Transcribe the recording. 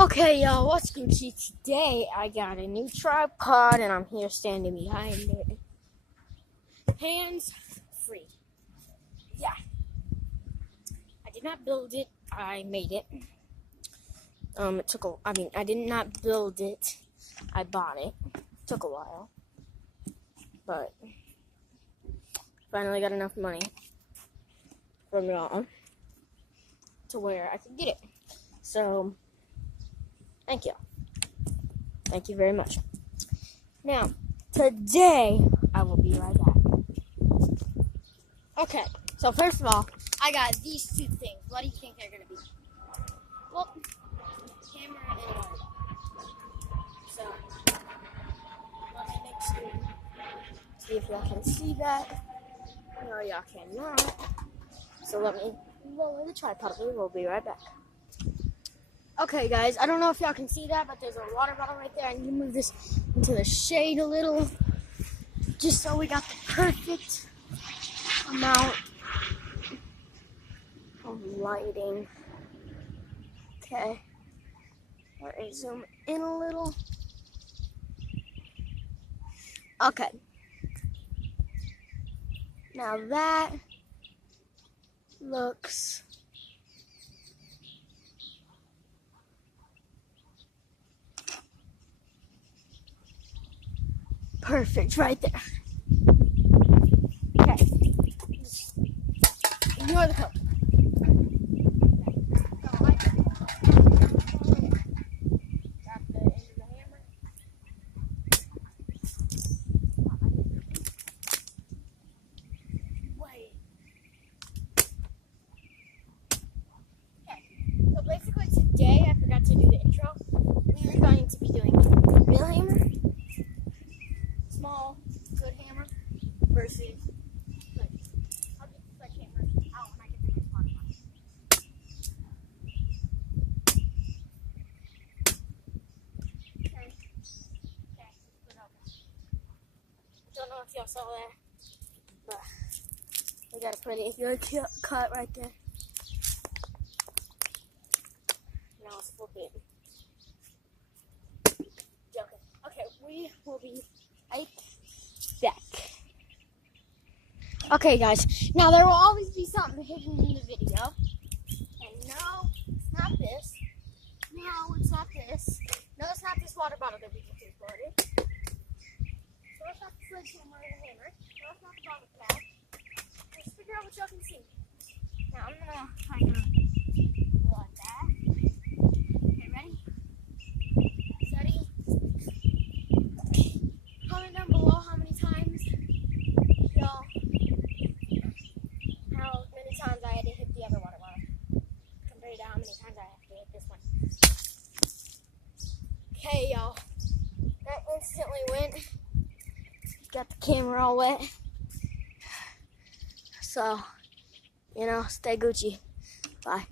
Okay, y'all, what's Gucci? Today I got a new tripod and I'm here standing behind it. Hands free. Yeah. I did not build it, I made it. I did not build it, I bought it. Took a while. But finally got enough money from y'all to where I could get it. So, thank you. Thank you very much. Now, today, I will be right back. Okay, so first of all, I got these two things. What do you think they're going to be? Well, camera and water bottle. So, let me next see if y'all can see that. No, y'all cannot. So let me lower the tripod. We will be right back. Okay, guys, I don't know if y'all can see that, but there's a water bottle right there. I need to move this into the shade a little, just so we got the perfect amount of lighting. Okay, let me zoom in a little. Okay, now that looks perfect right there. Okay, just ignore the color. So basically today, I forgot to do the intro. We are going to be doing real hammer, small, good hammer, versus sledge. I'll get the sledgehammer out when I get the next water bottle. Okay, put it over. Don't know if y'all saw that, but we got a pretty good cut right there. Now let's flip it. Joking. Okay, we will be right back. Okay, guys. Now there will always be something hidden in the video. And no, it's not this. No, it's not this. No, it's not this water bottle that we just recorded. No, it's not the sledgehammer or the hammer. No, it's not the bottle cap. Let's figure out what y'all can see. Now I'm gonna kind of go like that. Okay, ready? Steady. Comment down below how many times I had to hit the other water bottle compared to how many times I have to hit this one. Okay, y'all. That instantly went. Got the camera all wet. So, stay Gucci. Bye.